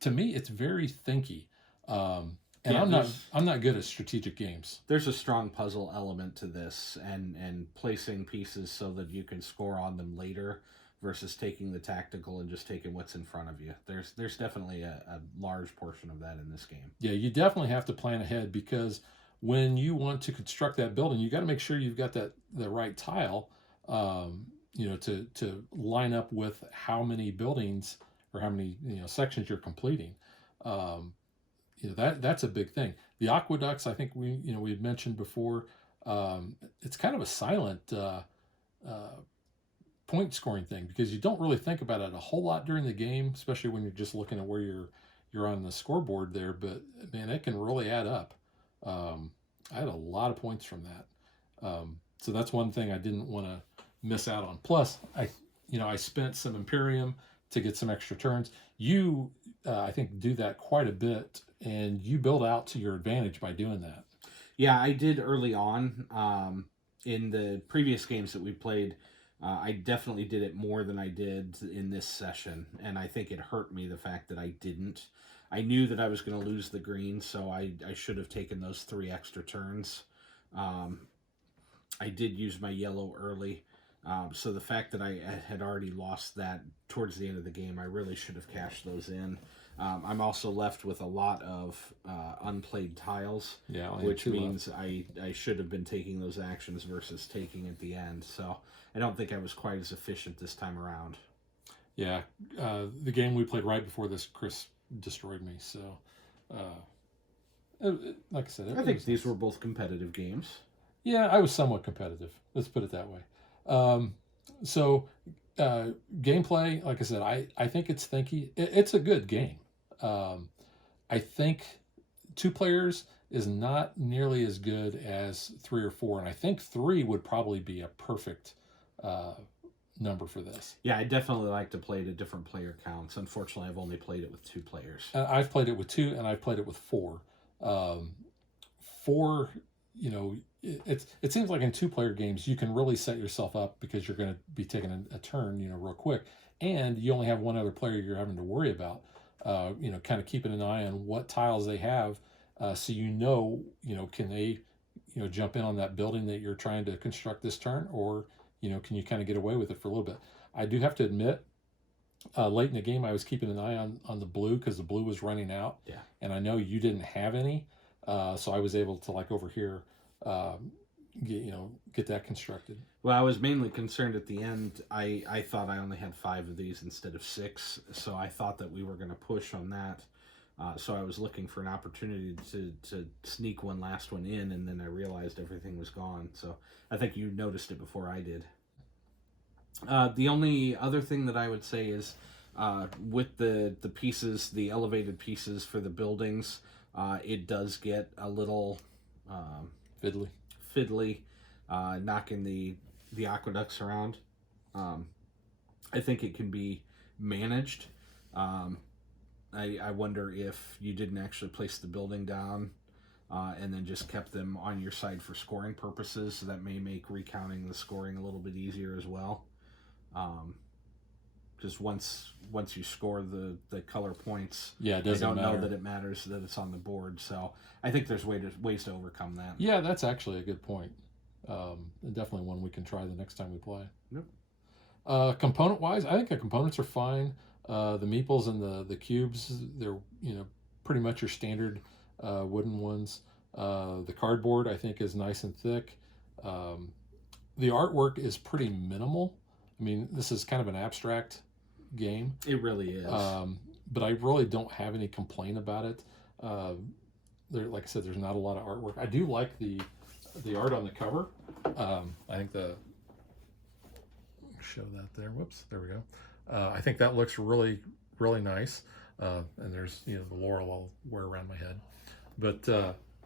to me, it's very thinky. And Yeah, I'm not good at strategic games. there's a strong puzzle element to this, and placing pieces so that you can score on them later versus taking the tactical and just taking what's in front of you. There's definitely a large portion of that in this game. Yeah, you definitely have to plan ahead because when you want to construct that building, you got to make sure you've got the right tile, to line up with how many buildings or how many sections you're completing. Um, that's a big thing. The aqueducts, I think we had mentioned before. It's kind of a silent uh, point scoring thing because you don't really think about it a whole lot during the game, especially when you're just looking at where you're on the scoreboard there. But man, it can really add up. I had a lot of points from that, so that's one thing I didn't want to miss out on. Plus, I spent some Imperium to get some extra turns. You, I think, do that quite a bit, and you build out to your advantage by doing that. Yeah, I did early on. In the previous games that we played, I definitely did it more than I did in this session, and I think it hurt me the fact that I didn't. I knew that I was going to lose the green, so I should have taken those 3 extra turns. Um, I did use my yellow early, so the fact that I had already lost that towards the end of the game, I really should have cashed those in. I'm also left with a lot of unplayed tiles, Yeah, which means I should have been taking those actions versus taking at the end. So I don't think I was quite as efficient this time around. Yeah, the game we played right before this, Chris destroyed me. So, like I said, I think these were both competitive games. Yeah, I was somewhat competitive. Let's put it that way. Um, so, gameplay, like I said, I think it's thinky. It's a good game. Um, I think 2 players is not nearly as good as 3 or 4, and I think 3 would probably be a perfect uh, number for this. Yeah, I definitely like to play it at different player counts. Unfortunately, I've only played it with 2 players. I've played it with 2, and I've played it with 4. 4, it seems like in 2-player games you can really set yourself up because you're going to be taking a turn, real quick, and you only have one other player you're having to worry about. Kind of keeping an eye on what tiles they have, so can they, jump in on that building that you're trying to construct this turn, or can you kind of get away with it for a little bit? I do have to admit, late in the game, I was keeping an eye on the blue because the blue was running out. Yeah. And I know you didn't have any, so I was able to, like, over here, get that constructed. Well, I was mainly concerned at the end. I thought I only had 5 of these instead of 6, so I thought that we were going to push on that. So I was looking for an opportunity to sneak one last one in, and then I realized everything was gone. So I think you noticed it before I did. The only other thing that I would say is with the pieces, the elevated pieces for the buildings, it does get a little Fiddly. fiddly, knocking the aqueducts around. I think it can be managed. I wonder if you didn't actually place the building down and then just kept them on your side for scoring purposes. So that may make recounting the scoring a little bit easier as well. Because once you score the color points, Yeah, it I doesn't don't matter. know that it matters that it's on the board. So I think there's ways to overcome that. Yeah, that's actually a good point. Definitely one we can try the next time we play. Yep. Component-wise, I think the components are fine. The meeples and the cubes, they're pretty much your standard wooden ones. The cardboard, I think, is nice and thick. The artwork is pretty minimal. I mean, this is kind of an abstract game. It really is. But I really don't have any complaint about it. Like I said, there's not a lot of artwork. I do like the art on the cover. I think show that there. Whoops, there we go. I think that looks really, really nice. And there's the laurel I'll wear around my head. But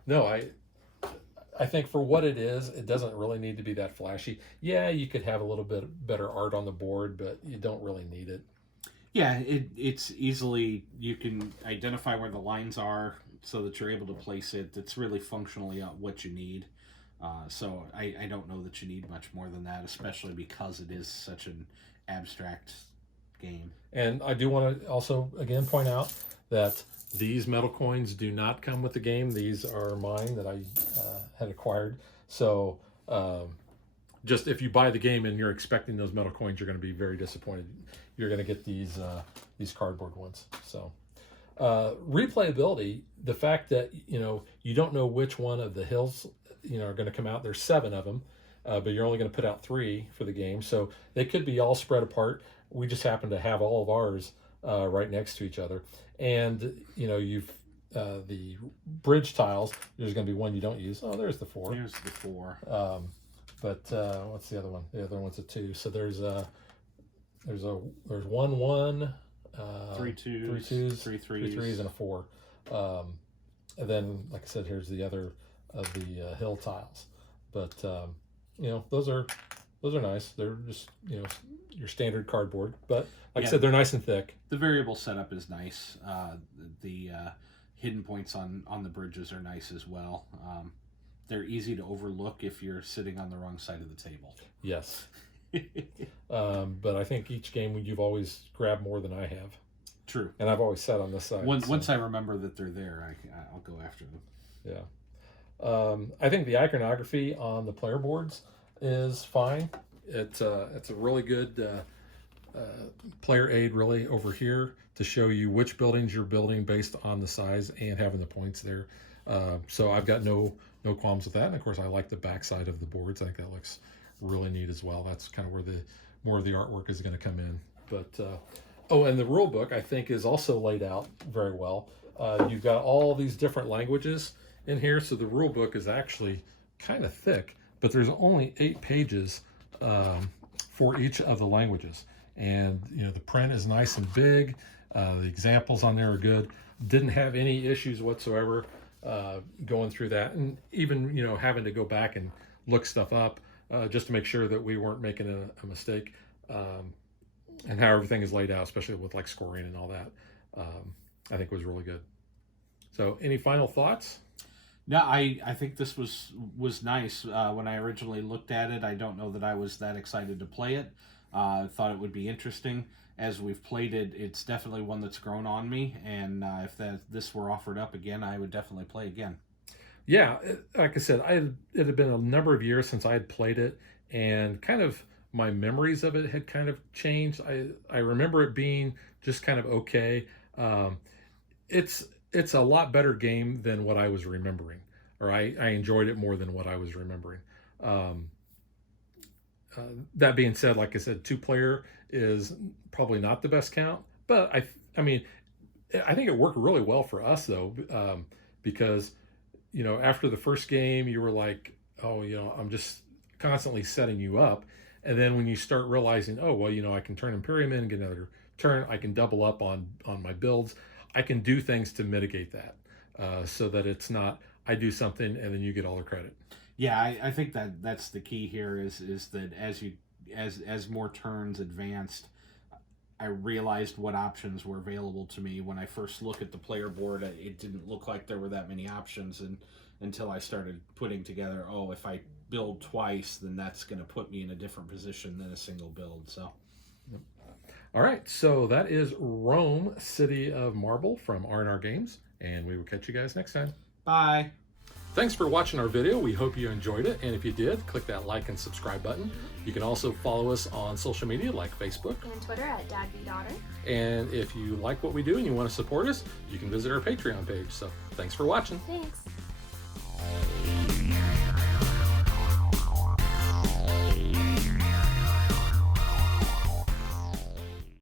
no, I think for what it is, it doesn't really need to be that flashy. Yeah, you could have a little bit better art on the board, but you don't really need it. Yeah, it's easily, you can identify where the lines are so that you're able to place it. It's really functionally what you need. So I don't know that you need much more than that, especially because it is such an abstract game. And I do want to also, again, point out that these metal coins do not come with the game. These are mine that I had acquired. So just if you buy the game and you're expecting those metal coins, you're going to be very disappointed. You're going to get these cardboard ones. So replayability, the fact that you don't know which one of the hills are going to come out. There's 7 of them, but you're only going to put out 3 for the game, so they could be all spread apart. We just happen to have all of ours right next to each other, and you've the bridge tiles. There's going to be one you don't use. Oh, there's the 4. There's the 4. But what's the other one? The other one's a 2. So there's 1 1, 3 twos, 3 twos, 3 3 threes, and a 4. And then, like I said, here's the other of the hill tiles. But those are nice. They're just your standard cardboard. But like I said, they're nice and thick. The variable setup is nice. The hidden points on the bridges are nice as well. They're easy to overlook if you're sitting on the wrong side of the table. Yes. But I think each game you've always grabbed more than I have. True. And I've always sat on this side. Once I remember that they're there, I'll go after them. Yeah. I think the iconography on the player boards is fine. It's a really good player aid really over here to show you which buildings you're building based on the size and having the points there. So I've got no qualms with that. And of course, I like the back side of the boards. I think that looks really neat as well. That's kind of where more of the artwork is going to come in. But and the rule book I think is also laid out very well. You've got all these different languages in here, so the rule book is actually kind of thick, but there's only 8 pages for each of the languages, and the print is nice and big. The examples on there are good. Didn't have any issues whatsoever going through that, and even having to go back and look stuff up just to make sure that we weren't making a mistake, and how everything is laid out, especially with like scoring and all that, I think was really good. So any final thoughts? No, I think this was nice. When I originally looked at it, I don't know that I was that excited to play it. I thought it would be interesting. As we've played it, it's definitely one that's grown on me, and if this were offered up again, I would definitely play again. Yeah, like I said, it had been a number of years since I had played it, and kind of my memories of it had kind of changed. I remember it being just kind of okay. It's a lot better game than what I was remembering, or I enjoyed it more than what I was remembering. That being said, like I said, 2-player is probably not the best count, but I mean, I think it worked really well for us though, because after the first game, you were like, oh, I'm just constantly setting you up, and then when you start realizing, oh well, I can turn Imperium in and get another turn, I can double up on my builds. I can do things to mitigate that, so that it's not I do something and then you get all the credit. Yeah, I think that's the key here is that as more turns advanced, I realized what options were available to me. When I first look at the player board, it didn't look like there were that many options, and until I started putting together, oh, if I build twice, then that's going to put me in a different position than a single build. So, all right, so that is Rome, City of Marble from R&R Games, and we will catch you guys next time. bye. Thanks for watching our video. We hope you enjoyed it, and if you did, click that like and subscribe button. You can also follow us on social media like Facebook And Twitter at DadBeDaughter. and if you like what we do and you want to support us, you can visit our Patreon page. So thanks for watching. Thanks.